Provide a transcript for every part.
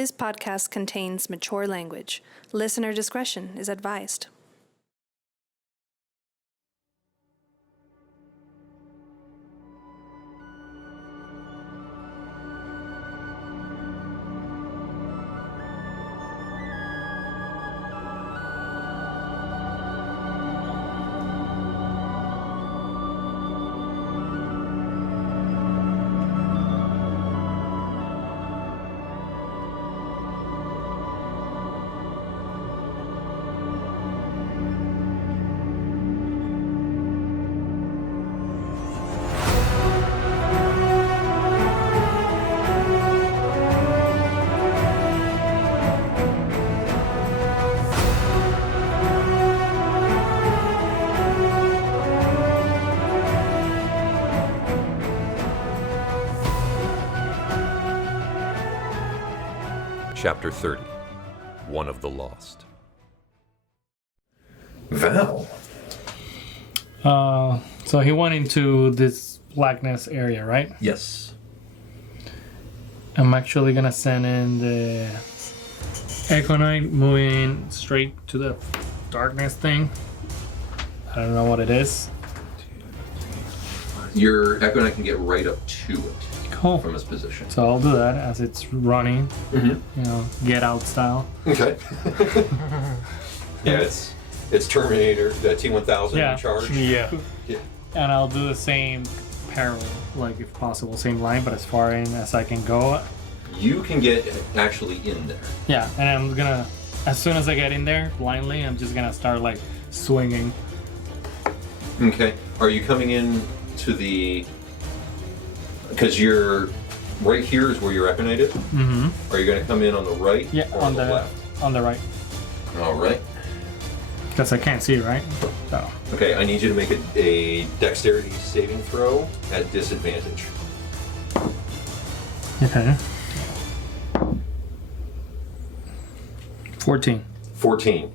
This podcast contains mature language. Listener discretion is advised. Chapter 30, One of the Lost. Val. So he went into this blackness area, right? Yes. I'm actually gonna send in the Echo Knight moving straight to the darkness thing. I don't know what it is. Your Echo Knight can get right up to it Cool. from his position. So I'll do that as it's running. You know, Get Out style. Okay. Yeah, it's Terminator, the T-1000 Yeah. in charge. Yeah. And I'll do the same parallel, like if possible, same line, but as far in as I can go. You can get actually in there. Yeah, and I'm gonna, as soon as I get in there, blindly, I'm just gonna start like swinging. Okay. Are you coming in to the... Because you're... Right here is where your Echo Knight is? Mm-hmm. Are you going to come in on the right Yeah, or on the the left? on the right, All right. because I can't see, right? So Okay, I need you to make a dexterity saving throw at disadvantage. okay. 14. 14.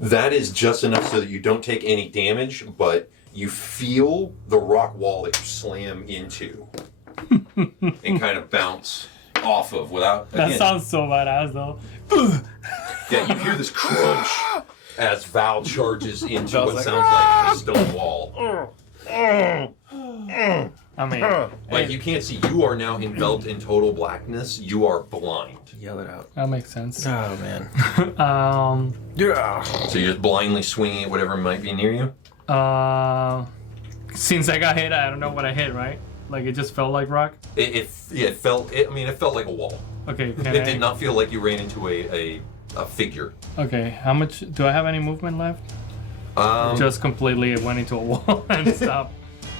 That is just enough so that you don't take any damage, but you feel the rock wall that you slam into and kind of bounce off of without... That again, sounds so badass, though. Yeah, you hear this crunch as Val charges into what like, sounds like a stone wall. I mean, Like, you can't see. You are now enveloped in total blackness. You are blind. Yell it out. that makes sense. Oh, man. Yeah. So you're just blindly swinging at whatever might be near you? Since I got hit, I don't know what I hit, right? Like it just felt like rock. It felt like a wall. Okay. It did not feel like you ran into a figure. Okay. How much do I have? Any movement left? Um, Just completely went into a wall and stopped.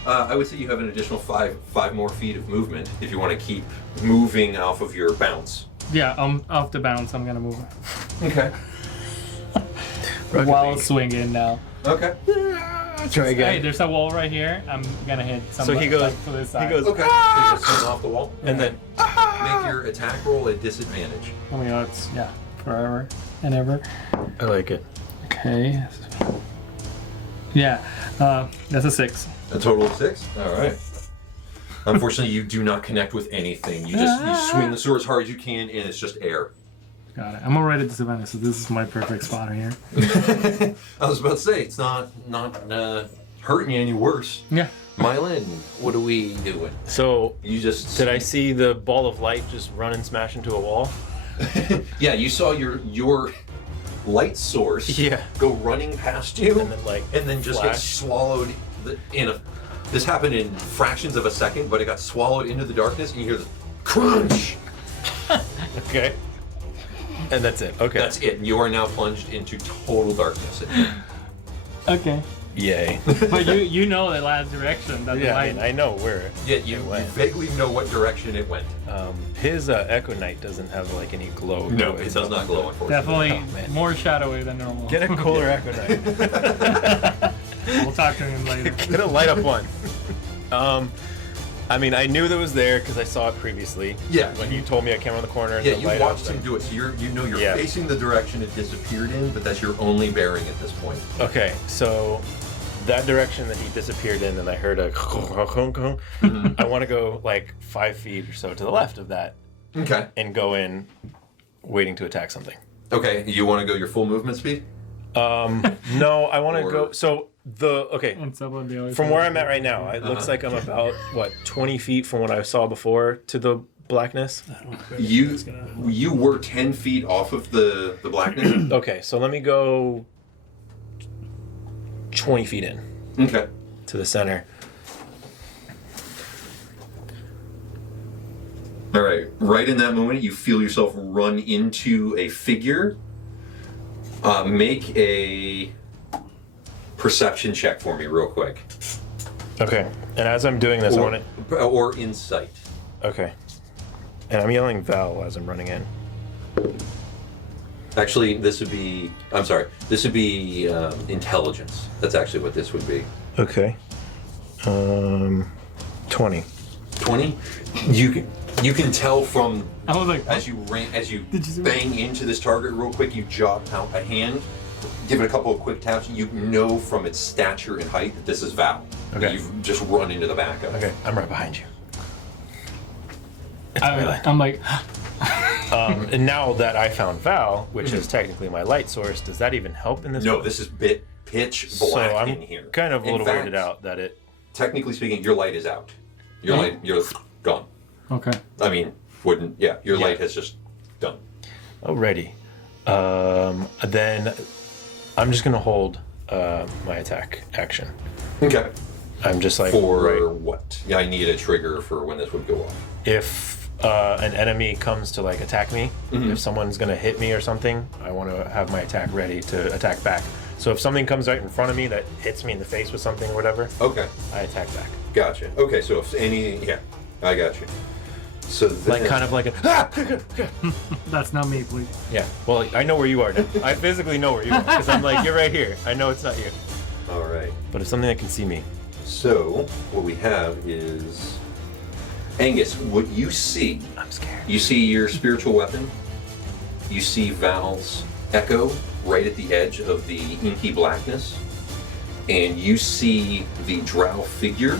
I would say you have an additional five more feet of movement if you want to keep moving off of your bounce. Yeah. Off the bounce, I'm gonna move Okay. while swinging now. Okay. Try Hey, again. there's a wall right here. I'm gonna hit somebody. So he goes- like, to this side. He goes, Okay. So you just swing off the wall. and then Make your attack roll at disadvantage. Oh my god, it's, yeah, forever and ever. I like it. Okay. Yeah, that's a 6. A total of 6? Alright. Unfortunately, you do not connect with anything. You swing the sword as hard as you can, and it's just air. Got it. I'm already at disadvantage, so this is my perfect spot here. I was about to say, it's not hurting you any worse. Yeah. Meilin, what are we doing? So, You just... did I see the ball of light just run and smash into a wall? Yeah, you saw your light source go running past you, And then, just flash. get swallowed in a... This happened in fractions of a second, but it got swallowed into the darkness, and you hear the crunch! Okay. And that's it. Okay. That's it. You are now plunged into total darkness. Okay. Yay. But you know the last direction that the Yeah, I light. mean, I know where Yeah, it you went. vaguely know what direction it went. His Echo Knight doesn't have like any glow. No, to it does not glow, unfortunately. Definitely Oh, man. more shadowy than normal. Get a cooler Echo Knight. We'll talk to him later. Get a light up one. I mean, I knew that was there because I saw it previously. Yeah. When you told me I came around the corner. And Yeah, the you light watched up him do it, so you're Yeah. facing the direction it disappeared in, but that's your only bearing at this point. Okay, so that direction that he disappeared in, and I heard a. I want to go like 5 feet or so to the left of that Okay. and go in waiting to attack something. Okay, you want to go your full movement speed? No, I want to go. So from where I'm at right now, it looks like I'm about 20 feet from what I saw before to the blackness. You were 10 feet off of the blackness. Okay, so let me go 20 feet in. Okay. To the center. All right. Right in that moment, you feel yourself run into a figure. Make a perception check for me real quick. Okay. And as I'm doing this, I want to... Or insight. Okay. And I'm yelling Val as I'm running in. Actually, this would be... I'm sorry. This would be intelligence. That's actually what this would be. Okay. 20. 20? You can tell from... I was like... As you bang into this target real quick, you jot out a hand, give it a couple of quick taps, you know from its stature and height that this is Val. Okay. You've just run into the back of it. Okay, I'm right behind you. I'm like... and now that I found Val, which is technically my light source, does that even help in this? No, this is pitch black so I'm in here. Kind of a little fact, weirded out that it... Technically speaking, your light is out. You're gone. Okay. I mean, your light has just done. Alrighty. Then I'm just gonna hold my attack action. Okay. I'm just like... For what? Yeah, I need a trigger for when this would go off. If an enemy comes to like attack me, if someone's gonna hit me or something, I want to have my attack ready to attack back. So if something comes right in front of me that hits me in the face with something or whatever, okay, I attack back. Gotcha. Okay, so if any, I got you. So then, like kind of like a... That's not me, please. Yeah. Well, I know where you are now. I physically know where you are because I'm like, you're right here. I know it's not you. All right. But it's something that can see me. So what we have is Angus. What you see? I'm scared. You see your spiritual weapon. You see Val's echo right at the edge of the inky blackness, and you see the drow figure,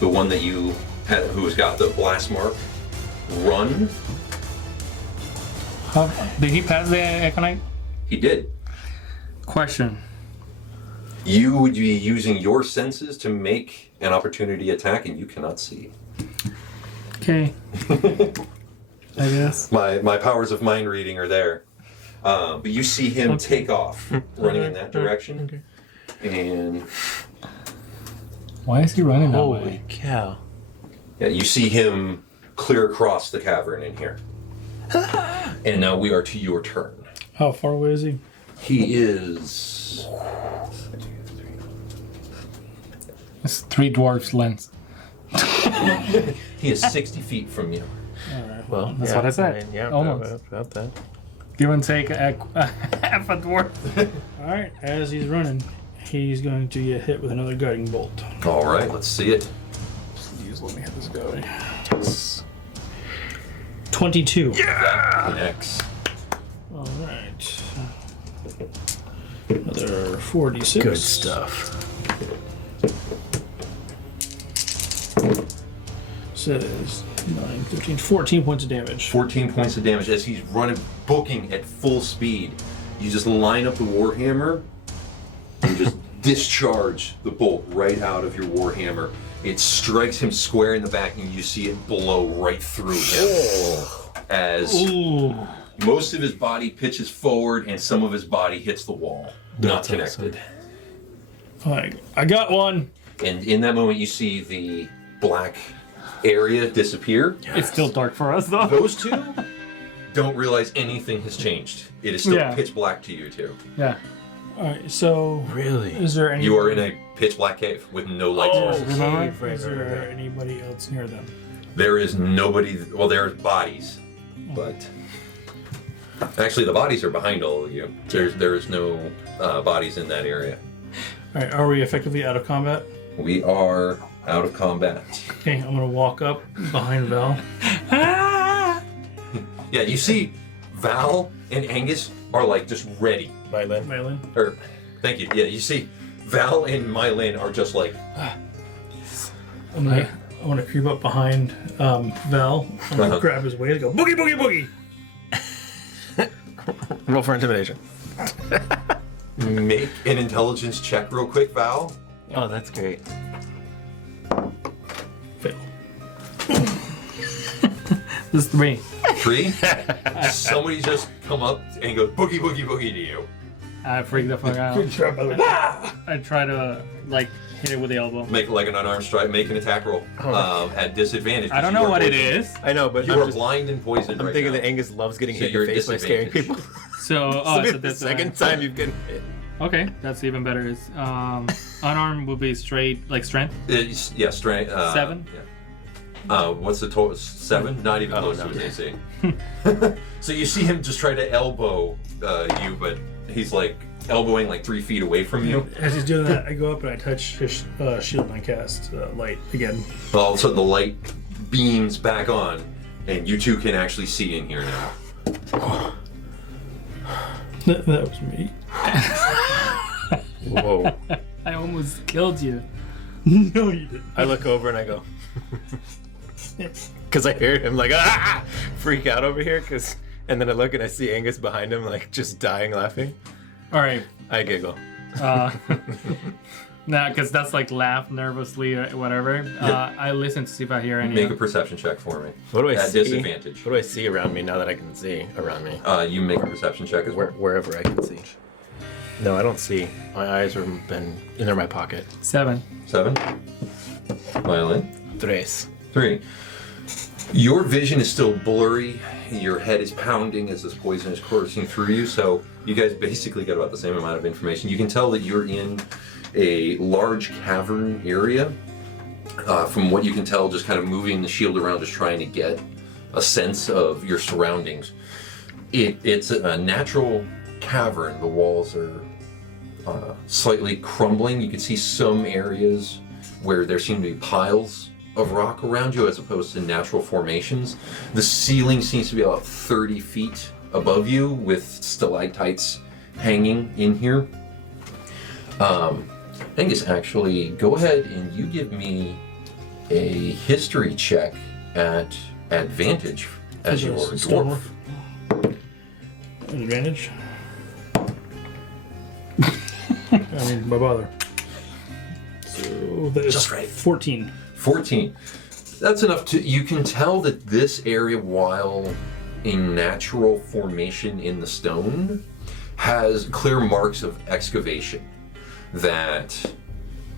the one that you had, who's got the blast mark, run. Did he pass the Econite? He did. Question. You would be using your senses to make an opportunity attack, and you cannot see. Okay. I guess. My powers of mind reading are there. But you see him take off, running in that direction. And... Why is he running that Holy way? cow. Yeah, you see him clear across the cavern in here. And now we are to your turn. How far away is he? He is... It's 3 dwarfs' lengths. He is 60 feet from you. Alright. Well, That's what I said. Yeah, Almost. about that. Give and take half a dwarf. Alright, as he's running, he's going to get hit with another guiding bolt. All right, let's see it. Please let me have this going. 22. Yeah! X. Alright. Another 46. Good stuff. Says 9, 15, 14 points of damage. 14 points of damage as he's running, booking at full speed. You just line up the warhammer and just discharge the bolt right out of your warhammer. It strikes him square in the back, and you see it blow right through him. As most of his body pitches forward, and some of his body hits the wall. Not connected. Alright, I got one. And in that moment, you see the black area disappear. It's still dark for us, though. Those two don't realize anything has changed. It is still Yeah. pitch black to you two. Yeah. Alright, so... Really? Is there any... You are in a pitch black cave with no light sources. Remember? Right, Is right, there right. anybody else near them? There is nobody. Well, there are bodies, but actually, the bodies are behind all of you. There is no bodies in that area. Alright, are we effectively out of combat? We are out of combat. Okay, I'm gonna walk up behind Val. Yeah, you see, Val and Angus are like just ready. Meilin. Meilin. Or, thank you. Yeah, you see, Val and Meilin are just like. I want to creep up behind Val. I'm gonna grab his waist and go boogie boogie boogie. Roll for intimidation. Make an intelligence check real quick, Val. Oh, that's great. Fail. This is 3. 3. Somebody just come up and goes boogie boogie boogie to you. I freak the fuck out. I try to like hit it with the elbow. Make like an unarmed strike. Make an attack roll at disadvantage. I don't know what it is. I know, but You are blind and poisoned. I'm right thinking now. that Angus loves getting So hit in your you're face by scaring people. So, This so is the that's second time you've been hit. Okay, that's even better. Is unarmed would be straight like strength. Yeah, strength. 7. Yeah. What's the total? 7? Not even close to his AC. So you see him just try to elbow you, but he's like elbowing like 3 feet away from you. As he's doing that, I go up and I touch his shield and I cast light again. All of a sudden, the light beams back on, and you two can actually see in here now. That was me. Whoa. I almost killed you. No, you didn't. I look over and I go, because I hear him like freak out over here. And then I look and I see Angus behind him, like just dying laughing. All right. I giggle. Nah, because that's like laugh nervously or whatever. I listen to see if I hear any. Make a perception check for me. What do I At see? disadvantage. What do I see around me now that I can see around me? You make a perception check as well. Wherever I can see. No, I don't see. My eyes are in my pocket. 7. 7. Meilin. 3. 3. Your vision is still blurry. Your head is pounding as this poison is coursing through you. So you guys basically get about the same amount of information. You can tell that you're in a large cavern area. From what you can tell, just kind of moving the shield around, just trying to get a sense of your surroundings. It's a natural cavern. The walls are slightly crumbling. You can see some areas where there seem to be piles of rock around you as opposed to natural formations. The ceiling seems to be about 30 feet above you with stalactites hanging in here. Angus, actually, go ahead and you give me a history check at advantage as your dwarf. Advantage? I mean, my bother. So that is Just right. 14. 14. That's enough to... You can tell that this area, while a natural formation in the stone, has clear marks of excavation. That...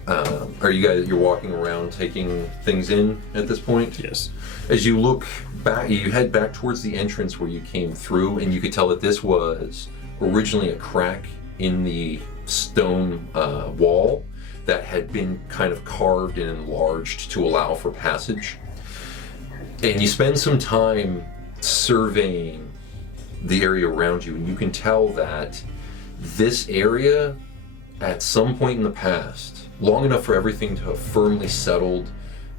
are you guys... You're walking around taking things in at this point? Yes. As you look back, you head back towards the entrance where you came through, and you could tell that this was originally a crack in the stone wall that had been kind of carved and enlarged to allow for passage. And you spend some time surveying the area around you, and you can tell that this area, at some point in the past, long enough for everything to have firmly settled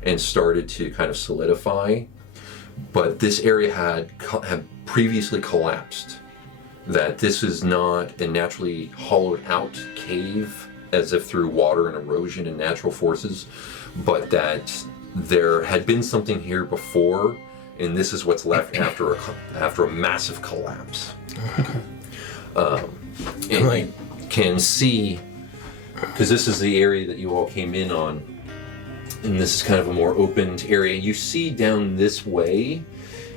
and started to kind of solidify, but this area had previously collapsed. That this is not a naturally hollowed out cave as if through water and erosion and natural forces, but that there had been something here before, and this is what's left after a massive collapse. And you can see, because this is the area that you all came in on, and this is kind of a more opened area. You see down this way,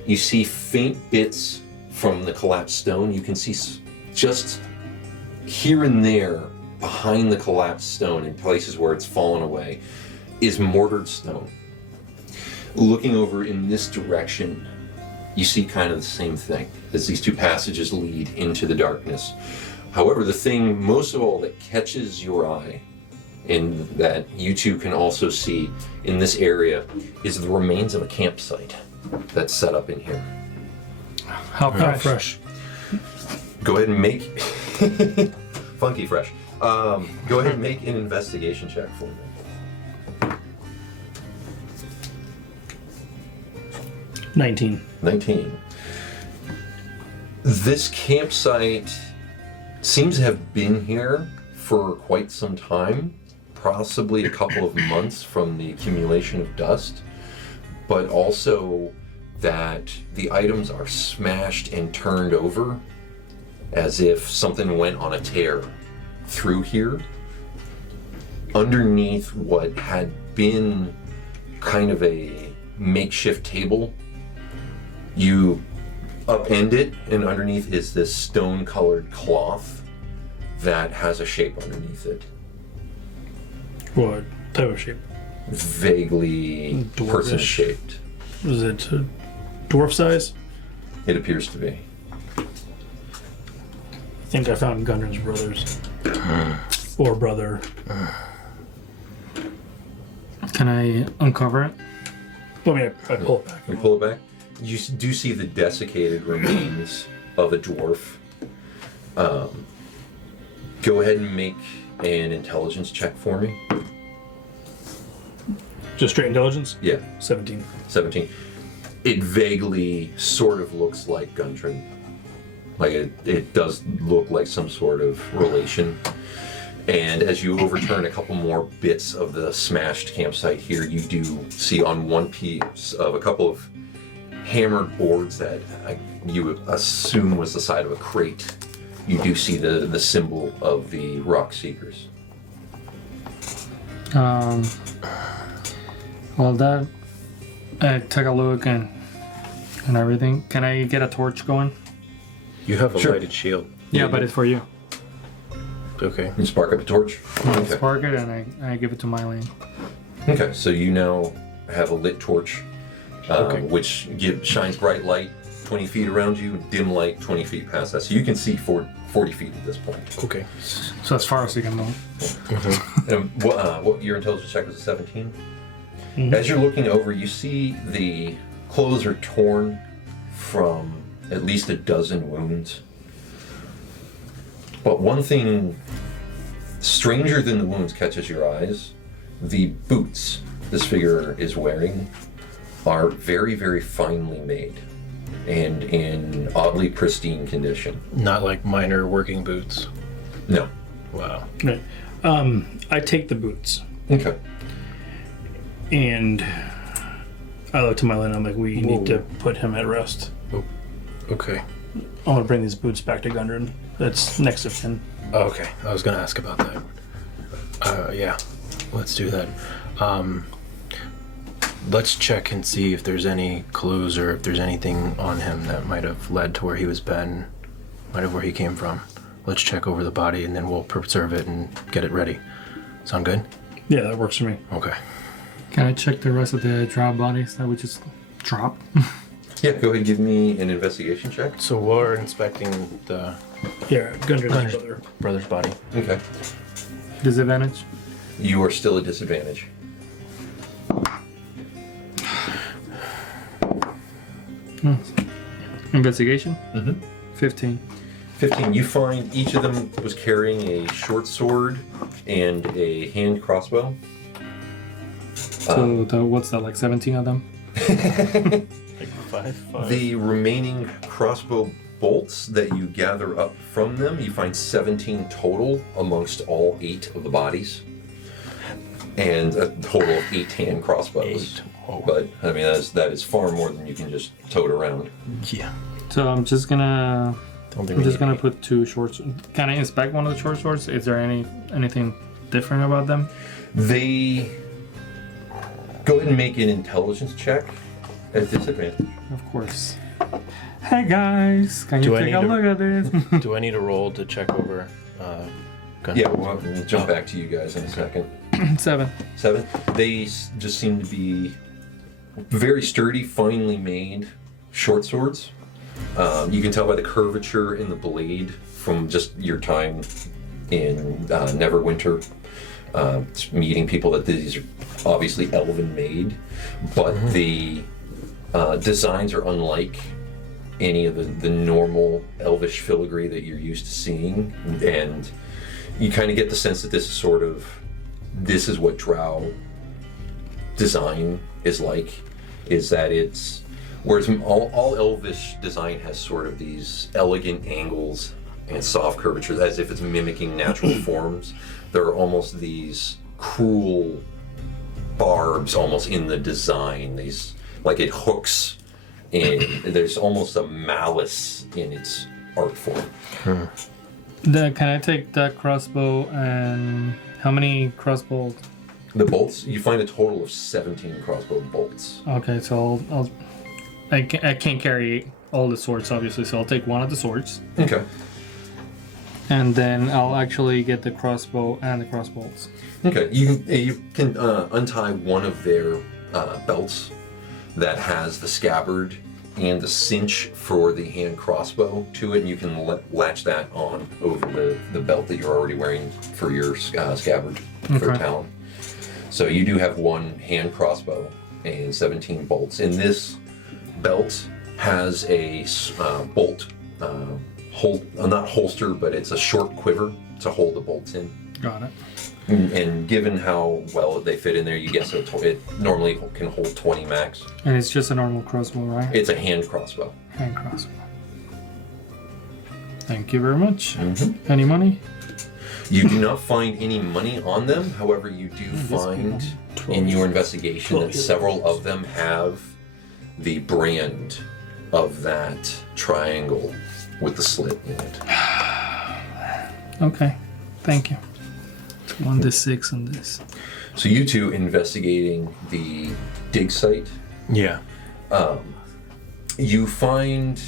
you see faint bits from the collapsed stone. You can see just here and there behind the collapsed stone in places where it's fallen away is mortared stone. Looking over in this direction, you see kind of the same thing as these two passages lead into the darkness. However, the thing most of all that catches your eye and that you two can also see in this area is the remains of a campsite that's set up in here. How fresh? Fresh. Go ahead and make funky fresh. Go ahead and make an investigation check for me. 19. 19. This campsite seems to have been here for quite some time, possibly a couple of months from the accumulation of dust, but also that the items are smashed and turned over as if something went on a tear through here. Underneath what had been kind of a makeshift table, you upend it, and underneath is this stone-colored cloth that has a shape underneath it. What type of shape? Vaguely Dwarvish. person-shaped. Is it dwarf size? It appears to be. I think I found Gundren's brothers. Or brother. Can I uncover it? Well, I mean, I pull it back. You pull it back. You do see the desiccated remains of a dwarf. Go ahead and make an intelligence check for me. Just straight intelligence? Yeah, 17. 17. It vaguely sort of looks like Gundren. Like it does look like some sort of relation. And as you overturn a couple more bits of the smashed campsite here, you do see on one piece of a couple of hammered boards that you assume was the side of a crate, you do see the symbol of the Rock Seekers. Well, that I took a look and everything. Can I get a torch going? You have a Sure. lighted shield. Yeah, but it's for you. Okay. You spark up a torch. I spark it and I give it to Meilin. Okay, so you now have a lit torch, Okay. which shines bright light 20 feet around you, dim light 20 feet past that. So you can see 40 feet at this point. Okay. So as far as you can move. What your intelligence check was a 17? As you're looking over, you see the clothes are torn from at least a dozen wounds. But one thing stranger than the wounds catches your eyes. The boots this figure is wearing are very, very finely made and in oddly pristine condition. Not like minor working boots. No. Wow. Right. I take the boots Okay. and I look to Meilin. I'm like, we need to put him at rest. Okay. I want to bring these boots back to Gundren. That's next of kin. Oh, okay. I was gonna ask about that. Yeah. Let's do that. Let's check and see if there's any clues or if there's anything on him that might have led to where he was been, might have where he came from. Let's check over the body and then we'll preserve it and get it ready. Sound good? Yeah, that works for me. Okay. Can I check the rest of the drop bodies that we just dropped? Yeah, go ahead and give me an investigation check. So we're inspecting the Yeah, Gundren's brother. brother's body. Okay. Disadvantage? You are still at disadvantage. Investigation? Mm-hmm. 15. 15. You find each of them was carrying a short sword and a hand crossbow. So what's that, like 17 of them? Like five. The remaining crossbow bolts that you gather up from them, you find 17 total amongst all 8 of the bodies. And a total of 8 hand crossbows. 8. Oh. But, I mean, that is far more than you can just tote around. Yeah. So I'm just gonna Don't put 2 short swords. Can I inspect one of the short swords? Is there anything different about them? They... Go ahead and make an intelligence check at disadvantage. Of course. Hey guys, can you Do I take a need to- look at this? Do I need a roll to check over? Gun? Yeah, we'll jump back to you guys in a second. 7. 7. They just seem to be very sturdy, finely made short swords. You can tell by the curvature in the blade from just your time in Neverwinter, meeting people, that these are obviously elven made, but the designs are unlike any of the normal elvish filigree that you're used to seeing, and you kind of get the sense that this is what Drow design is like, is that it's, whereas all elvish design has sort of these elegant angles and soft curvatures as if it's mimicking natural forms, there are almost these cruel barbs almost in the design, these, like it hooks in, there's almost a malice in its art form. Can I take that crossbow and how many crossbows? The bolts, you find a total of 17 crossbow bolts. Okay, so I can't carry all the swords, obviously, so I'll take one of the swords. Okay. And then I'll actually get the crossbow and the crossbows. Okay, you can untie one of their belts that has the scabbard and the cinch for the hand crossbow to it, and you can latch that on over the belt that you're already wearing for your scabbard for talon. So you do have one hand crossbow and 17 bolts. And this belt has a bolt, not holster, but it's a short quiver to hold the bolts in. Got it. And given how well they fit in there, you guess it normally can hold 20 max. And it's just a normal crossbow, right? It's a hand crossbow. Hand crossbow. Thank you very much. Mm-hmm. Any money? You do not find any money on them. However, you do find in your investigation that several of them have the brand of that triangle with the slit in it. Okay. Thank you. 1d6 on this. So you two investigating the dig site, Yeah. you find,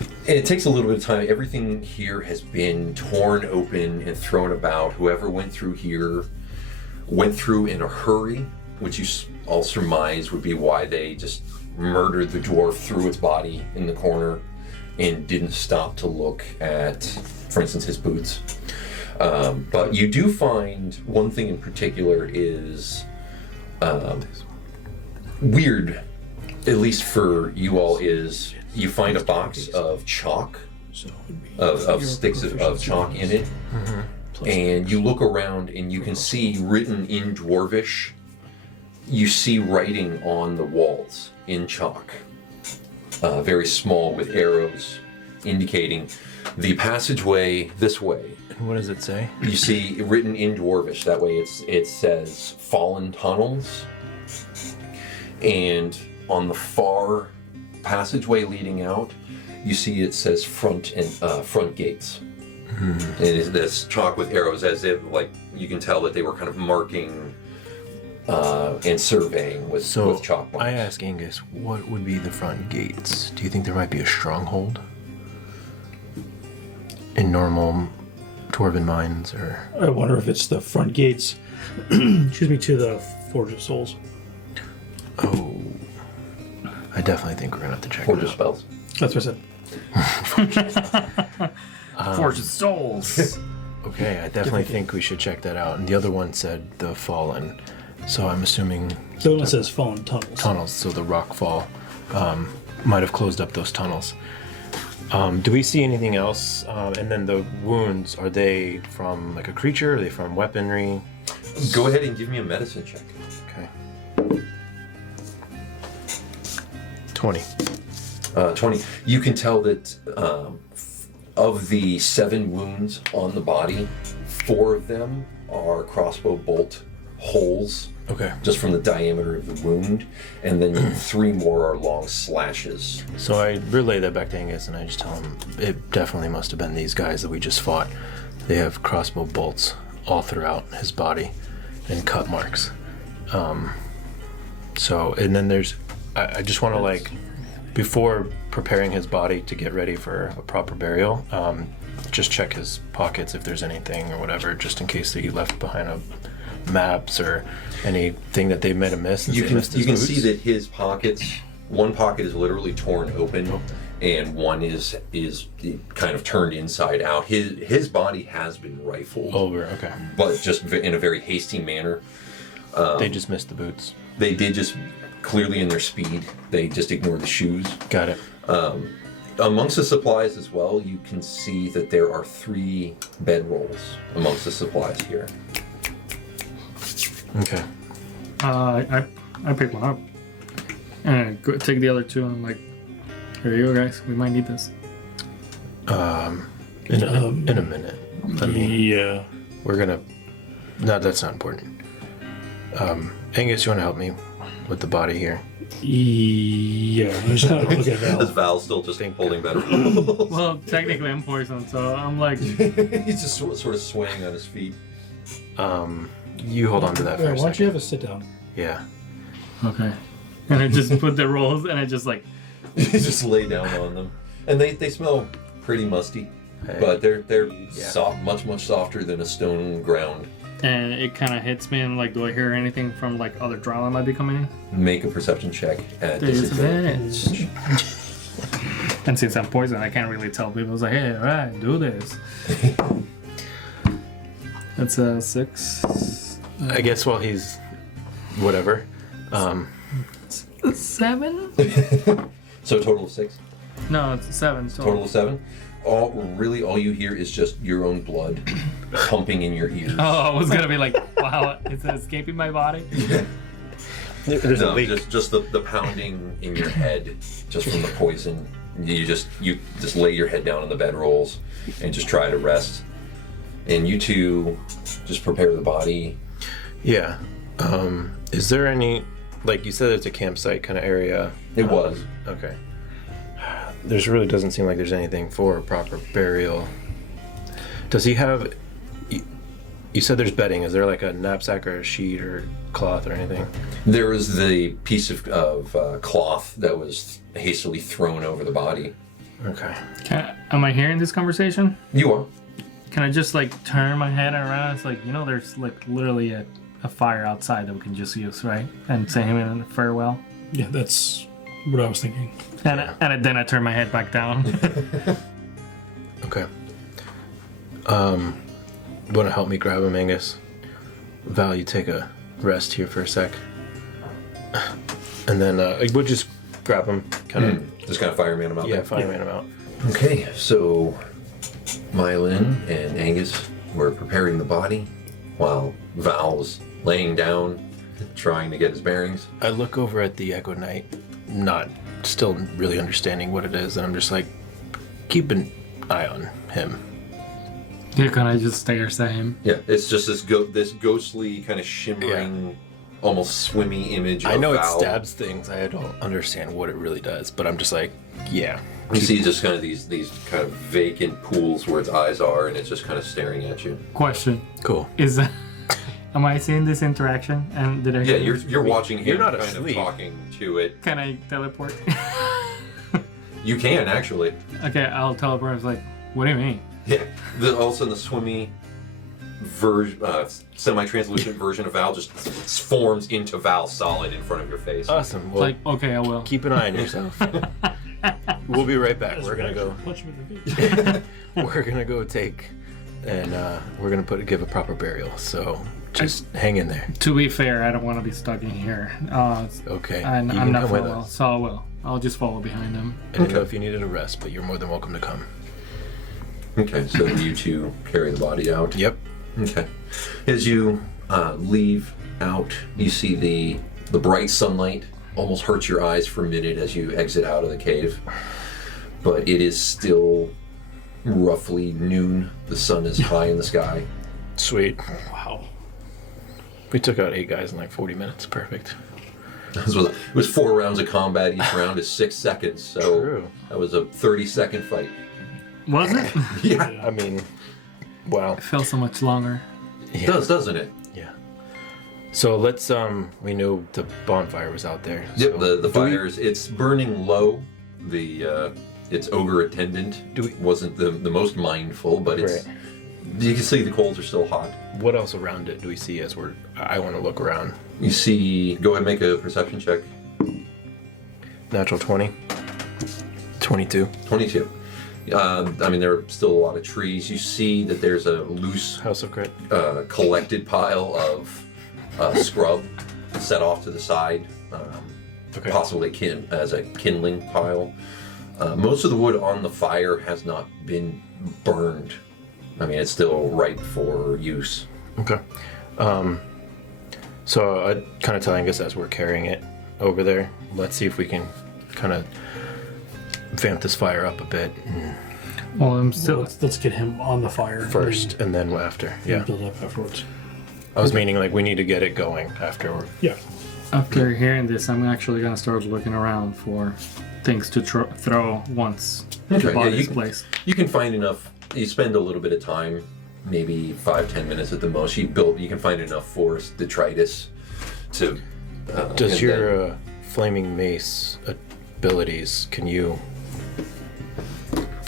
and it takes a little bit of time, everything here has been torn open and thrown about. Whoever went through here went through in a hurry, which you all surmise would be why they just murdered the dwarf, threw its body in the corner, and didn't stop to look at, for instance, his boots. But you do find one thing in particular is weird, at least for you all, is you find a box of chalk, of sticks of chalk in it, and you look around and you can see written in Dwarvish, you see writing on the walls in chalk, very small with arrows indicating the passageway this way. And what does it say? You see written in Dwarvish, that way it says fallen tunnels. And on the far passageway leading out, you see it says front gates. And it's this chalk with arrows, as if, like, you can tell that they were kind of marking and surveying with chalk marks. I ask Angus, what would be the front gates? Do you think there might be a stronghold in normal dwarven mines, or? I wonder if it's the front gates, excuse me, to the Forge of Souls. Oh, I definitely think we're gonna have to check Forge it of out. spells. That's what I said. Forge of Souls. Okay, I definitely think we should check that out. And the other one said the fallen, so I'm assuming The one says fallen tunnels. tunnels. So the rock fall might have closed up those tunnels. Do we see anything else? And then the wounds, are they from like a creature? Are they from weaponry? Go ahead and give me a medicine check. Okay. 20. 20. You can tell that of the 7 wounds on the body, 4 of them are crossbow bolt holes, Okay. just from the diameter of the wound, and then 3 more are long slashes. So I relay that back to Angus, and I just tell him it definitely must have been these guys that we just fought. They have crossbow bolts all throughout his body and cut marks. So, and then there's, I just want to, like, before preparing his body to get ready for a proper burial, just check his pockets if there's anything or whatever, just in case that he left behind maps or anything that they might have missed. You can see that his pockets, one pocket is literally torn open, and one is kind of turned inside out. His body has been rifled over. Okay. but just in a very hasty manner. They just missed the boots. They did, just clearly in their speed, they just ignored the shoes. Got it. Amongst the supplies as well, you can see that there are 3 bedrolls amongst the supplies here. Okay. I pick one up and take the other 2, and I'm like, here you go, guys. We might need this. In a minute. Yeah. We're gonna. No, that's not important. Angus, you want to help me with the body here? Yeah, I just gotta look at This Val. Val's still just holding bedrolls. Well, technically I'm poisoned, so I'm like, He's just sort of swaying on his feet. You hold on to that for Yeah, a why don't you second. have a sit down? Yeah. okay. And I just put the rolls and I just like, You just lay down on them, and they smell pretty musty, but they're soft, much softer than a stone ground. and it kind of hits me and like, do I hear anything from like other drow that might be coming in? Make a perception check at disadvantage. Disadvantage. And since I'm poisoned, I can't really tell people. It's like, hey, all right, do this. That's a 6. I guess while he's whatever. 7? So total of 6. No, it's 7. So Total of 7. All you hear is just your own blood pumping in your ears. Oh, I was gonna be like, wow, is it escaping my body? There's a No, leak. just the pounding in your head, just from the poison. You just lay your head down on the bedrolls and just try to rest. And you two just prepare the body. Yeah. Is there any, like you said, it's a campsite kind of area? It was. Okay. There's really doesn't seem like there's anything for a proper burial. Does he have? You said there's bedding. Is there like a knapsack or a sheet or cloth or anything? There was the piece of cloth that was hastily thrown over the body. Okay. Am I hearing this conversation? You are. Can I just like turn my head around? It's like, there's like literally a fire outside that we can just use, right? And say him in farewell. Yeah, that's what I was thinking. And then I turn my head back down. Okay. Want to help me grab him, Angus? Val, you take a rest here for a sec, and then we'll just grab him, kind of. Just kind of fireman him out Yeah, there. fireman him out. Okay, so Meilin and Angus were preparing the body while Val was laying down, trying to get his bearings. I look over at the Echo Knight, not still really understanding what it is, and I'm just like, keep an eye on him. Yeah, can I just stare at him? Yeah, it's just this ghostly kind of shimmering, almost swimmy image of I know it Val. stabs things. I don't understand what it really does, but I'm just like, yeah. You see just kind of these kind of vacant pools where its eyes are, and it's just kind of staring at you. Question. Cool. Is am I seeing this interaction? And did I Yeah, hear you're watching him You're not kind asleep. of talking to it. Can I teleport? You can, actually. Okay, I'll teleport. I was like, what do you mean? Yeah. All of a sudden, the swimmy, semi-translucent version of Val just forms into Val solid in front of your face. Awesome. Well, Like, okay, I will. keep an eye on yourself. We'll be right back. We're gonna go. Punch him in the face. We're gonna go take, and we're gonna give a proper burial. So just hang in there. To be fair, I don't want to be stuck in here. Okay. And you I'm can not come for with well, us. so I will. I'll just follow behind him. I didn't know if you needed a rest, but you're more than welcome to come. Okay, so you two carry the body out. Yep. Okay. As you leave out, you see the bright sunlight almost hurts your eyes for a minute as you exit out of the cave. But it is still roughly noon. The sun is high in the sky. Sweet. Wow. We took out 8 guys in like 40 minutes. Perfect. It was 4 rounds of combat. Each round is 6 seconds. So True. that was a 30-second fight. Was it? Yeah. I mean, wow. It felt so much longer. It does, doesn't it? Yeah. So let's we knew the bonfire was out there. Yep, so the do we- fires, it's burning low. Its ogre attendant wasn't the most mindful, but it's Right. you can see the coals are still hot. What else around it do we see as I want to look around? You see, go ahead and make a perception check. Natural 20. 22. 22. I mean, there are still a lot of trees. You see that there's a loose, House of Crit. collected pile of scrub set off to the side, Okay. possibly as a kindling pile. Most of the wood on the fire has not been burned. I mean, it's still ripe for use. Okay. So I kind of tell Angus as we're carrying it over there, let's see if we can kind of vamp this fire up a bit Well, I'm So still. let's get him on the fire first, and then after. and Yeah. build up afterwards. I was meaning like we need to get it going after. Yeah. After hearing this, I'm actually gonna start looking around for things to throw once the body's placed. You can find enough. You spend a little bit of time, maybe 5-10 minutes at the most. You can find enough force detritus to. Does your flaming mace abilities? Can you?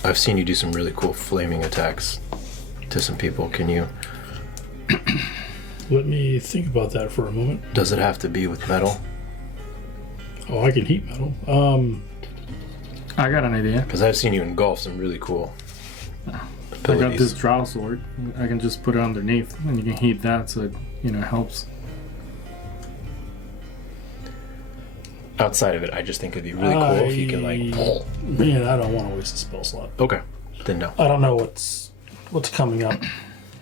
I've seen you do some really cool flaming attacks to some people. Can you? Let me think about that for a moment. Does it have to be with metal? Oh, I can heat metal. I got an idea. Because I've seen you engulf some really cool I abilities. got this drow sword. I can just put it underneath, and you can heat that, so it helps. Outside of it, I just think it'd be really cool if you can like pull. Man, I don't want to waste a spell slot. Okay, then no. I don't know what's coming up.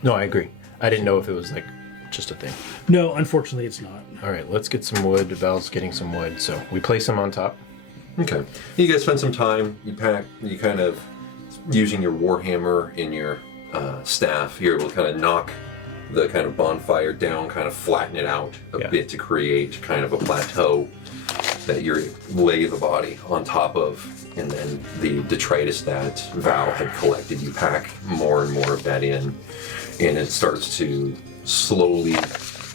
No, I agree. I didn't know if it was like just a thing. No, unfortunately, it's not. All right, let's get some wood. Val's getting some wood, so we place him on top. Okay. You guys spend some time. You pack. You kind of using your warhammer and your staff. You're able to kind of knock the kind of bonfire down, kind of flatten it out a bit to create kind of a plateau that you lay the body on top of, and then the detritus that Val had collected, you pack more and more of that in, and it starts to slowly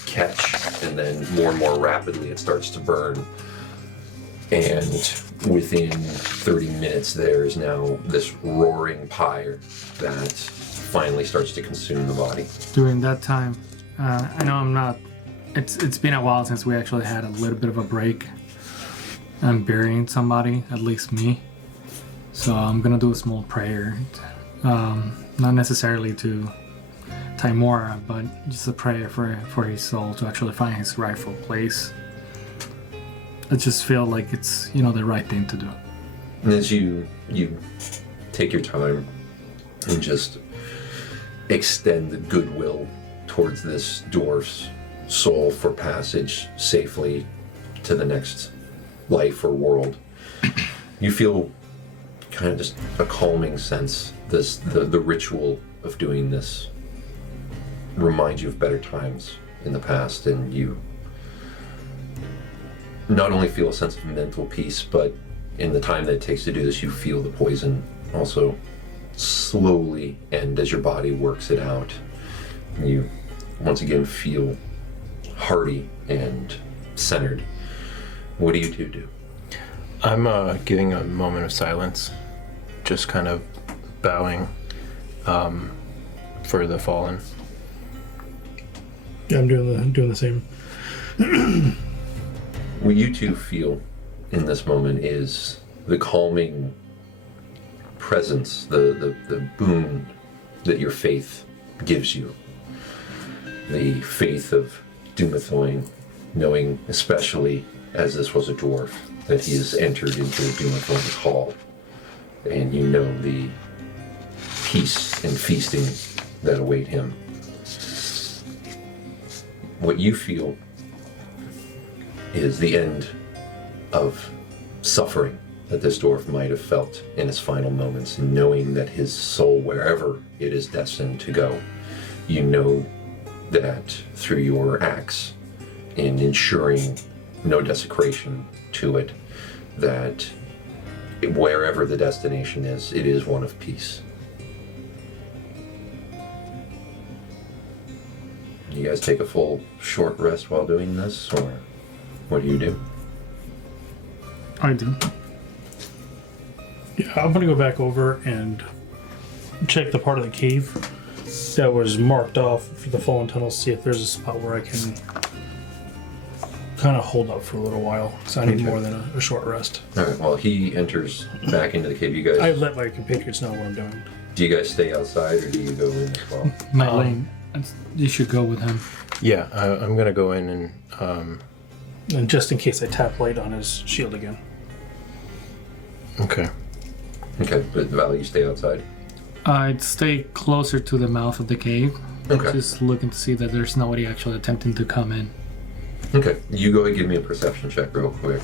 catch, and then more and more rapidly it starts to burn. And within 30 minutes, there's now this roaring pyre that finally starts to consume the body. During that time, I know I'm not. It's been a while since we actually had a little bit of a break. I'm burying somebody, at least me. So I'm gonna do a small prayer, not necessarily to Timora, but just a prayer for his soul to actually find his rightful place. I just feel like it's the right thing to do. And as you take your time and just extend the goodwill towards this dwarf's soul for passage safely to the next life or world, you feel kind of just a calming sense. The ritual of doing this reminds you of better times in the past, and you not only feel a sense of mental peace, but in the time that it takes to do this, you feel the poison also slowly end as your body works it out. You once again feel hearty and centered. What do you two do? I'm giving a moment of silence, just kind of bowing for the fallen. Yeah, I'm doing the same. What you two feel in this moment is the calming presence, the boon that your faith gives you. The faith of Dumathoin, knowing especially as this was a dwarf, that he has entered into Dumathoin's hall, and you know the peace and feasting that await him. What you feel is the end of suffering that this dwarf might have felt in his final moments, knowing that his soul, wherever it is destined to go, you know that through your acts in ensuring no desecration to it, that wherever the destination is, it is one of peace. You guys take a full short rest while doing this, or what do you do? I do. Yeah, I'm gonna go back over and check the part of the cave that was marked off for the fallen tunnels, see if there's a spot where I can kind of hold up for a little while, so I need more than a short rest. Alright, well, he enters back into the cave. You guys, I let my compatriots know what I'm doing. do you guys stay outside, or do you go in as well? Meilin, you should go with him. Yeah, I'm gonna go in and And just in case I tap light on his shield again. okay. Okay, but Val, you stay outside? I'd stay closer to the mouth of the cave, Okay. just looking to see that there's nobody actually attempting to come in. Okay, you go ahead and give me a perception check real quick.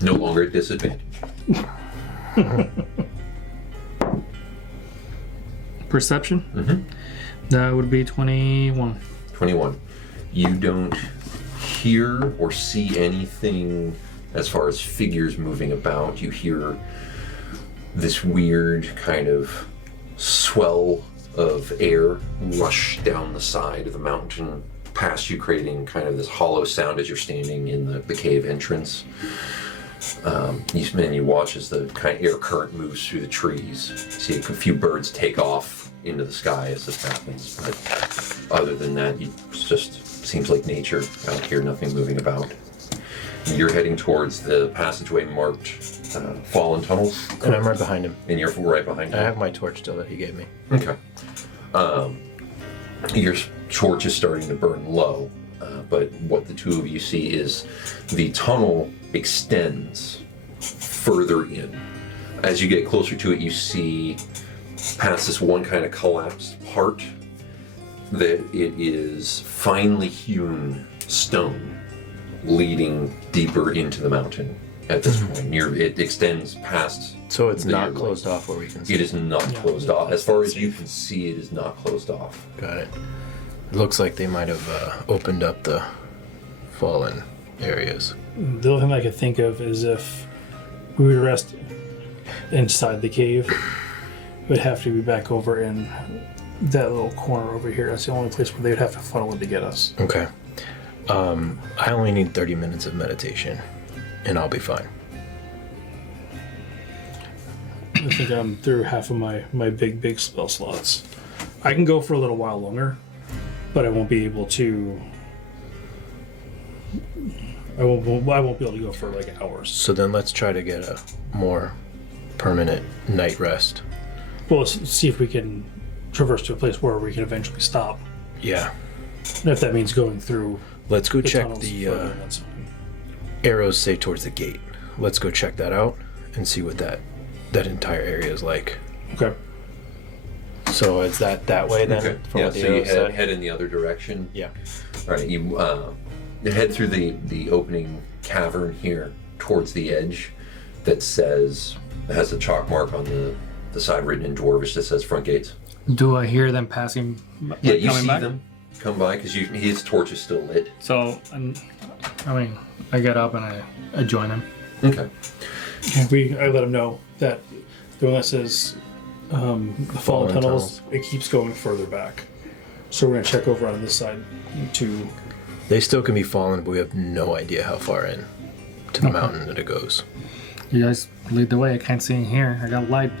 No longer at disadvantage. Perception? Mm-hmm. That would be 21. 21. You don't hear or see anything as far as figures moving about. You hear this weird kind of swell of air rush down the side of the mountain past you, creating kind of this hollow sound as you're standing in the cave entrance. You watch as the kind of air current moves through the trees. See a few birds take off into the sky as this happens, but other than that, it just seems like nature out here, nothing moving about. And you're heading towards the passageway marked Fallen Tunnels. And I'm right behind him. And you're right behind him. I have my torch still that he gave me. Okay. Your torch is starting to burn low, but what the two of you see is the tunnel extends further in. As you get closer to it, you see past this one kind of collapsed part that it is finely hewn stone leading deeper into the mountain at this point. It extends past. So it's not yearling. closed off where we can see. It is not closed off. As far as you can see, it is not closed off. Got it. It looks like they might have opened up the fallen areas. The only thing I could think of is if we would rest inside the cave, we'd have to be back over in that little corner over here. That's the only place where they'd have to funnel in to get us. Okay. I only need 30 minutes of meditation, and I'll be fine. I think I'm through half of my big spell slots. I can go for a little while longer, but I won't be able to. I won't be able to go for like hours. So then let's try to get a more permanent night rest. Well, let's see if we can traverse to a place where we can eventually stop. Yeah. And if that means going through. Let's go check tunnels the further, that's fine. arrows say towards the gate. Let's go check that out and see what that entire area is like. Okay. So is that way then? Okay. From Yeah, what the so you arrows said? head in the other direction. Yeah. All right, you head through the opening cavern here towards the edge that has a chalk mark on the side written in Dwarvish that says front gates. Do I hear them passing? Yeah, you coming see back? them come by because his torch is still lit. So, I get up and I join them. Okay. I let him know that the one that says the fallen tunnels, it keeps going further back. So we're going to check over on this side to... They still can be fallen, but we have no idea how far in to the mountain that it goes. You guys lead the way. I can't see in here. I got light,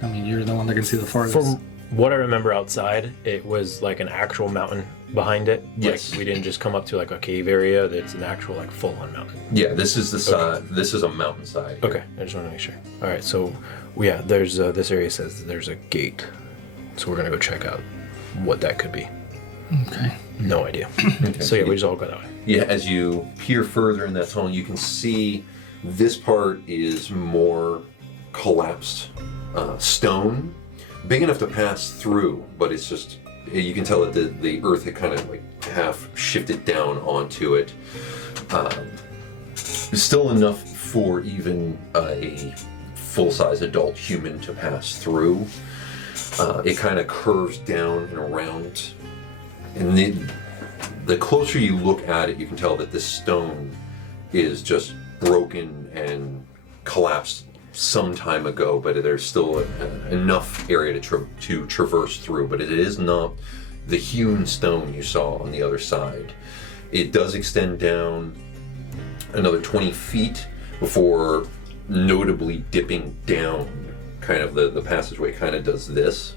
but you're the one that can see the farthest. From what I remember outside, it was like an actual mountain behind it. Yes. Like, we didn't just come up to like a cave area. That's an actual like full-on mountain. Yeah, this is the side. This is a mountainside. Here. Okay, I just want to make sure. All right, so there's this area says that there's a gate, so we're gonna go check out what that could be. Okay. No idea. Okay. So yeah, we just all go that way. Yeah, as you peer further in that tunnel, you can see this part is more collapsed stone, big enough to pass through, but it's just, you can tell that the earth had kind of like half shifted down onto it. It's still enough for even a full-size adult human to pass through. It kind of curves down and around, and the closer you look at it, you can tell that this stone is just broken and collapsed some time ago, but there's still enough area to traverse through, but it is not the hewn stone you saw on the other side. It does extend down another 20 feet before notably dipping down. Kind of the passageway kind of does this,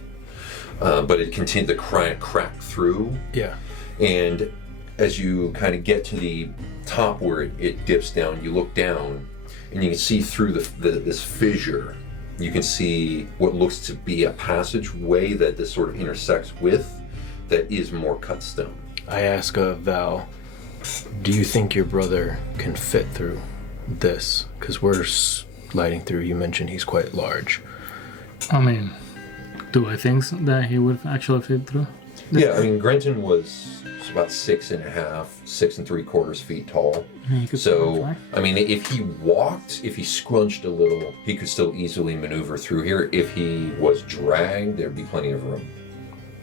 but it continues to crack through. Yeah. And as you kind of get to the top where it dips down, you look down and you can see through this fissure. You can see what looks to be a passageway that this sort of intersects with that is more cut stone. I ask Val, do you think your brother can fit through this? Because we're sliding through. You mentioned he's quite large. Do I think that he would actually fit through? Yeah, Grenton was about 6.5, 6 3/4 feet tall. He could So, try. if he walked, if he scrunched a little, he could still easily maneuver through here. If he was dragged, there'd be plenty of room.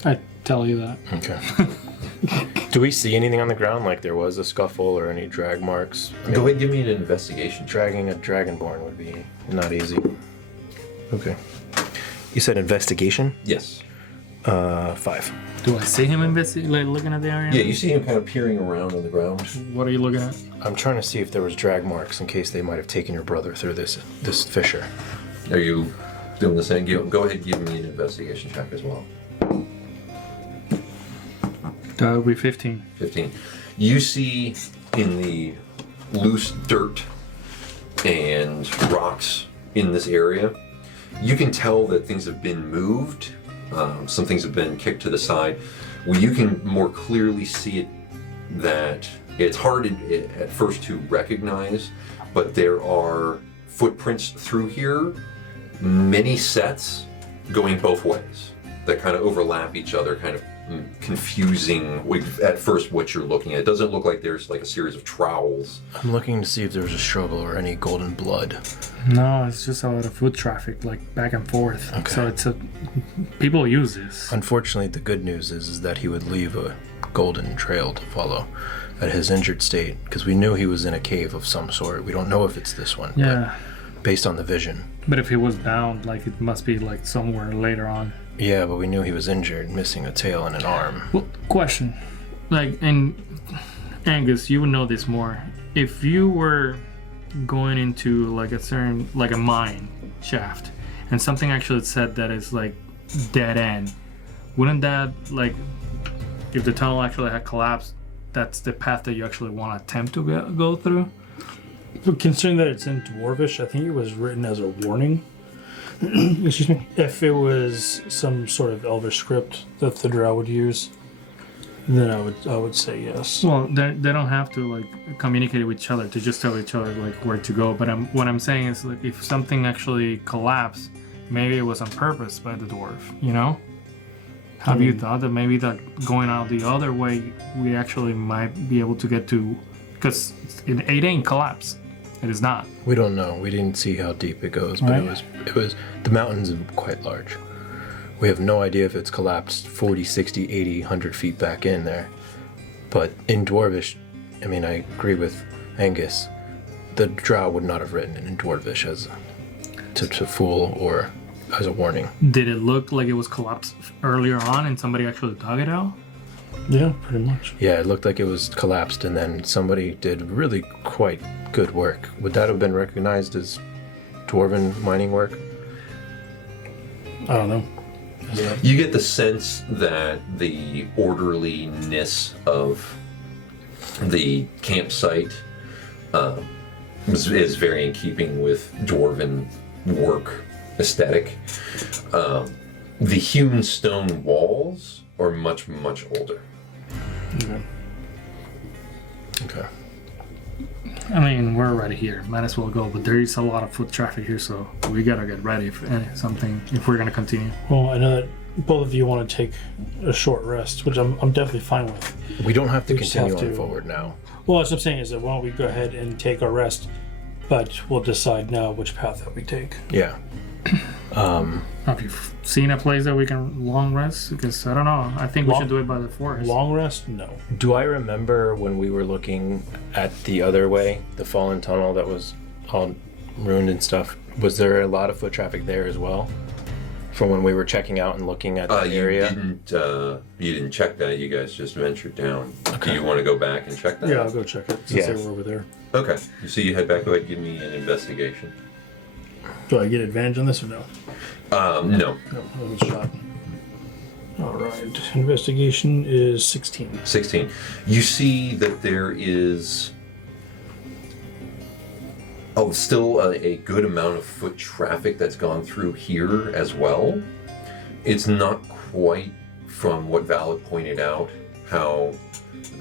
I tell you that. Okay. Do we see anything on the ground like there was a scuffle or any drag marks? I mean, Go ahead and give me an investigation check. dragging a dragonborn would be not easy. Okay. You said investigation? Yes. 5. Do I see him like looking at the area? Yeah, you see him kind of peering around on the ground. What are you looking at? I'm trying to see if there was drag marks in case they might have taken your brother through this fissure. Are you doing the same? Go ahead and give me an investigation check as well. That would be 15. 15. You see in the loose dirt and rocks in this area, you can tell that things have been moved. Some things have been kicked to the side. Well, you can more clearly see it that it's hard at first to recognize, but there are footprints through here, many sets going both ways that kind of overlap each other, kind of confusing at first what you're looking at. It doesn't look like there's like a series of trowels. I'm looking to see if there was a struggle or any golden blood. No, it's just a lot of foot traffic, like back and forth. Okay. So it's people use this. Unfortunately, the good news is that he would leave a golden trail to follow at his injured state, because we knew he was in a cave of some sort. We don't know if it's this one. Yeah. But based on the vision. But if he was bound, like it must be like somewhere later on. Yeah, but we knew he was injured, missing a tail and an arm. Well, question. Like, and Angus, you would know this more. If you were going into like a certain, like a mine shaft, and something actually said that it's like dead end, wouldn't that, like, if the tunnel actually had collapsed, that's the path that you actually want to attempt to go through? But considering that it's in Dwarvish, I think it was written as a warning. Excuse me. If it was some sort of Elvish script that the Drow would use, then I would say yes. Well, they don't have to like communicate with each other to just tell each other like where to go. But what I'm saying is, like, if something actually collapsed, maybe it was on purpose by the dwarf. You know? Have you thought that maybe that going out the other way, we actually might be able to get to? Because it ain't collapsed. It is not. We don't know. We didn't see how deep it goes, but Right. it was the mountains are quite large. We have no idea if it's collapsed 40, 60, 80, 100 feet back in there. But in Dwarvish, I mean, I agree with Angus. The Drow would not have written it in Dwarvish as to fool or as a warning. Did it look like it was collapsed earlier on and somebody actually dug it out? Yeah, pretty much. Yeah, it looked like it was collapsed, and then somebody did really quite good work. Would that have been recognized as dwarven mining work? I don't know. You get the sense that the orderliness of the campsite is very in keeping with dwarven work aesthetic. The hewn stone walls are much, much older. Okay. Okay. I mean, we're already here. Might as well go. But there is a lot of foot traffic here, so we gotta get ready for if we're gonna continue. Well, I know that both of you want to take a short rest, which I'm definitely fine with. We don't have to We just continue have on to- forward now. Well, that's what I'm saying is that why don't we go ahead and take our rest, but we'll decide now which path that we take. Yeah. Have you seen a place that we can long rest? Because I don't know. I think we Long- should do it by the forest. Long rest? No. Do I remember when we were looking at the other way, the fallen tunnel that was all ruined and stuff? Was there a lot of foot traffic there as well? From when we were checking out and looking at the area? You didn't check that. You guys just ventured down. Do you want to go back and check that? Yeah, I'll go check it since Yeah. they were over there. Okay. So you head back. Go ahead and give me an investigation. Do I get advantage on this or no? No. No, that was a shot. All right. Investigation is 16. 16. You see that there is still a good amount of foot traffic that's gone through here as well. It's not quite from what Val had pointed out, how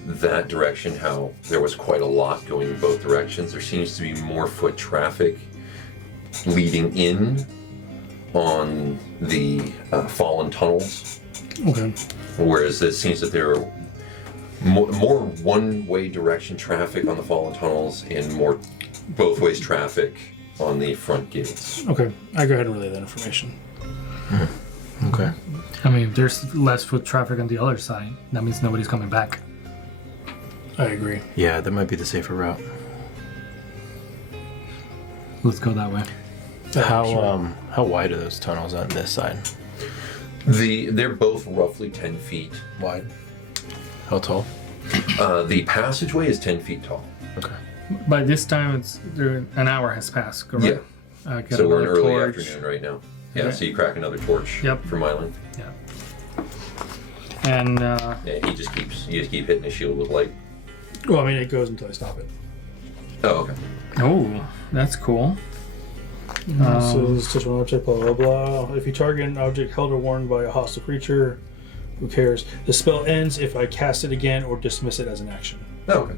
that direction, how there was quite a lot going in both directions. There seems to be more foot traffic leading in on the fallen tunnels. Okay. Whereas it seems that there are more one-way direction traffic on the fallen tunnels and more both ways traffic on the front gates. Okay. I go ahead and relay that information. Okay. I mean, if there's less foot traffic on the other side, that means nobody's coming back. I agree. Yeah, that might be the safer route. Let's go that way. How wide are those tunnels on this side? They're both roughly 10 feet wide. How tall? The passageway is 10 feet tall. Okay. By this time, an hour has passed, correct? Yeah. Get So we're in another early torch. afternoon right now. Yeah, Okay. so you crack another torch Yep. for Meilin. Yeah. And Yeah, you just keep hitting his shield with light. Well, I mean, it goes until I stop it. Oh, okay. oh, that's cool. So this is just one object, blah, blah, blah. If you target an object held or worn by a hostile creature, who cares? The spell ends if I cast it again or dismiss it as an action. Oh, okay.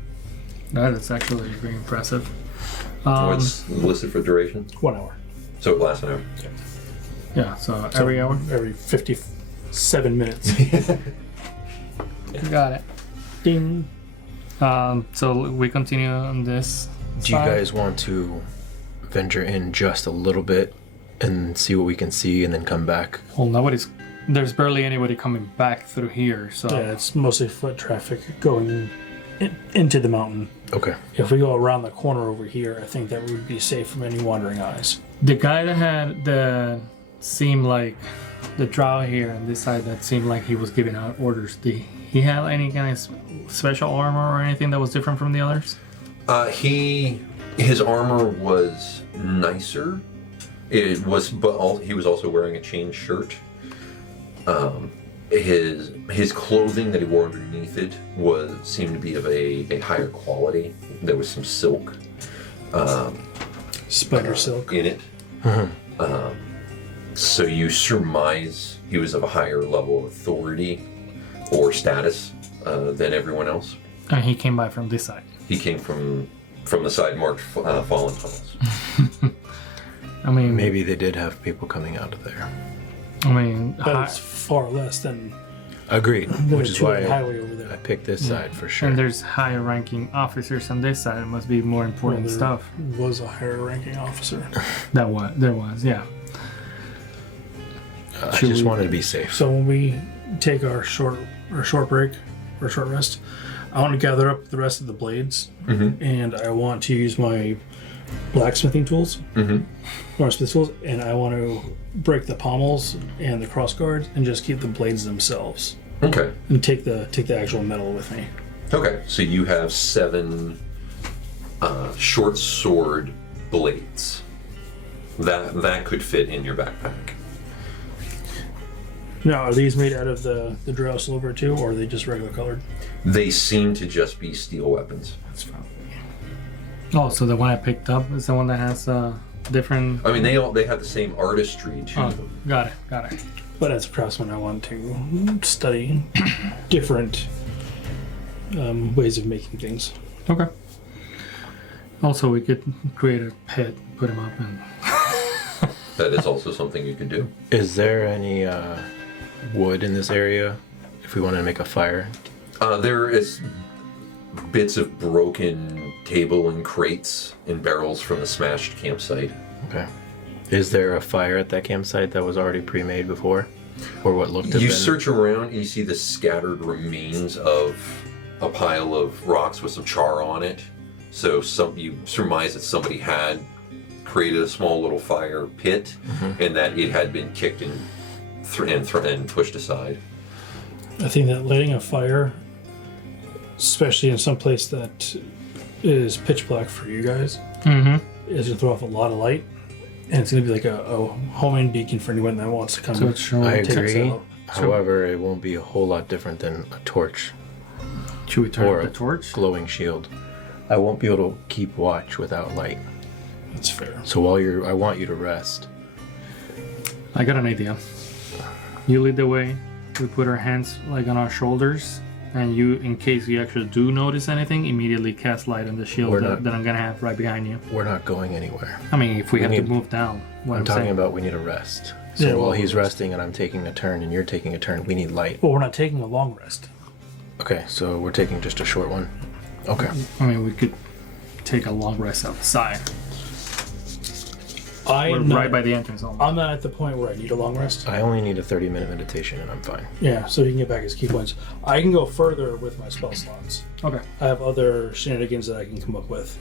That's actually very impressive. What's listed for duration? 1 hour. So it lasts an hour. Yeah, so every hour. Every 57 minutes. Got it. Ding. So we continue on this. Do you side. guys want to venture in just a little bit and see what we can see and then come back? Well, there's barely anybody coming back through here, so Yeah, it's mostly foot traffic going into the mountain. Okay. If we go around the corner over here, I think that would be safe from any wandering eyes. the guy that seemed like the drow here on this side that seemed like he was giving out orders. Did he have any kind of special armor or anything that was different from the others? His armor was nicer. It was, he was also wearing a chain shirt. His clothing that he wore underneath it seemed to be of a higher quality. There was some silk Spider silk. in it. So you surmise he was of a higher level of authority or status than everyone else. And he came by from this side. He came from the side marked Fallen Tunnels. I mean, Maybe they did have people coming out of there. But it's far less than Agreed. the Which is two-lane why highway over I there. picked this side for sure. and there's higher ranking officers on this side. It must be more important There stuff. was a higher ranking officer. There was, yeah. I just wanted to be safe. So when we take our short break or short rest, I want to gather up the rest of the blades, and I want to use my blacksmithing tools, or smith tools, and I want to break the pommels and the cross guards and just keep the blades themselves, Okay. and take the actual metal with me. Okay. So you have 7 short sword blades. That could fit in your backpack. Now, are these made out of the drow silver too, or are they just regular colored? They seem to just be steel weapons. That's probably. Oh, so the one I picked up is the one that has different. I mean, they have the same artistry to Oh, them. got it. But as a craftsman, I want to study different ways of making things. Okay. Also, we could create a pit, put him up, and That is also something you could do. Is there any wood in this area if we want to make a fire? There is bits of broken table and crates and barrels from the smashed campsite. Okay. Is there a fire at that campsite that was already pre-made before? Or what looked to You been? search around and you see the scattered remains of a pile of rocks with some char on it. So you surmise that somebody had created a small little fire pit, and that it had been kicked and pushed aside. I think that lighting a fire, especially in some place that is pitch black for you guys, is going to throw off a lot of light, and it's going to be like a homing beacon for anyone that wants to come. so it's showing. I Takes agree. out. However, it won't be a whole lot different than a torch Should we turn or up a the torch? glowing shield. I won't be able to keep watch without light. That's fair. So I want you to rest. I got an idea. You lead the way. We put our hands like on our shoulders, and you, in case you actually do notice anything, immediately cast light on the shield We're that, not- that I'm gonna have right behind you. We're not going anywhere. I mean, if we have to need- move down, what I'm talking saying. about we need a rest. So Yeah, while well- he's resting and I'm taking a turn and you're taking a turn, we need light. Well, we're not taking a long rest. Okay, so we're taking just a short one. Okay. I mean, we could take a long rest outside. We're I'm not, right by the entrance. Almost. I'm not at the point where I need a long rest. I only need a 30-minute meditation and I'm fine. Yeah, so he can get back his key points. I can go further with my spell slots. Okay. I have other shenanigans that I can come up with.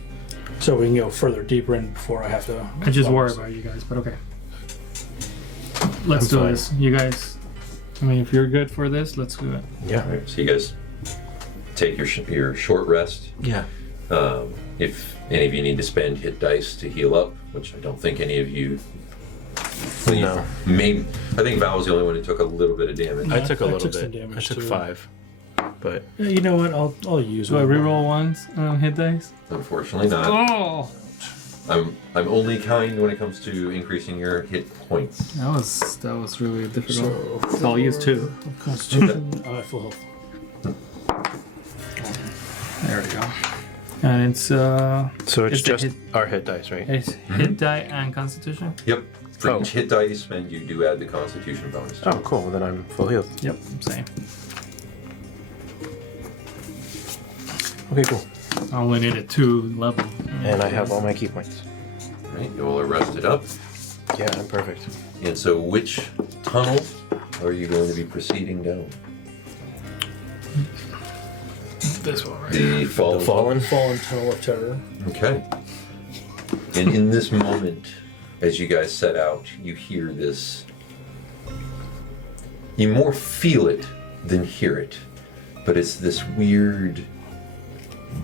So we can go further deeper in before I have to... I just worry about you guys, but okay. Let's I'm do fine. this. You guys, I mean, if you're good for this, let's do it. Yeah. All right, so you guys take your short rest. Yeah. If any of you need to spend hit dice to heal up, which I don't think any of you. No. Maybe I think Val was the only one who took a little bit of damage. I took a I little took some bit. I damage, took too. 5. But Yeah, you know what? I'll use Do I one. reroll ones hit dice? Unfortunately, not. Oh, I'm only kind when it comes to increasing your hit points. that was really difficult. So, So I'll use 2. Constitution, I'm at full health. There we go. And it's so it's It's the just hit- our hit dice, right? it's hit die and Constitution. Yep. For Oh. each hit die you spend, you do add the Constitution bonus. Oh, cool. Then I'm full healed. Yep, same. Okay, cool. I only needed 2 level. And I have all my key points. All right, you all are rested up. Yeah, I'm perfect. And so, which tunnel are you going to be proceeding down? This one, right? The fallen. The fallen? Fallen Tunnel of Terror. Okay. And in this moment, as you guys set out, you hear this. You more feel it than hear it, but it's this weird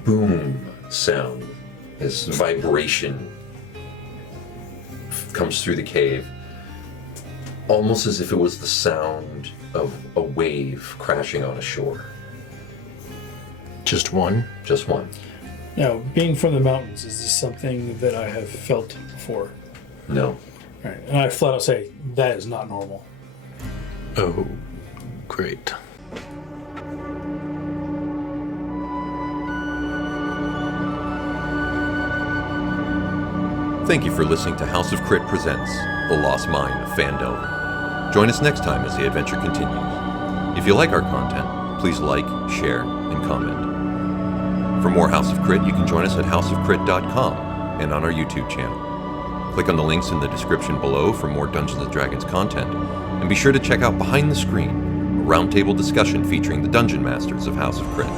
boom sound, this vibration comes through the cave, almost as if it was the sound of a wave crashing on a shore. Just one? Just one. Now, being from the mountains, is this something that I have felt before? No. All right, and I flat out say that is not normal. Oh, great. Thank you for listening to House of Crit Presents The Lost Mine of Phandelver. Join us next time as the adventure continues. If you like our content, please like, share, and comment. For more House of Crit, you can join us at houseofcrit.com and on our YouTube channel. Click on the links in the description below for more Dungeons & Dragons content, and be sure to check out Behind the Screen, a roundtable discussion featuring the Dungeon Masters of House of Crit.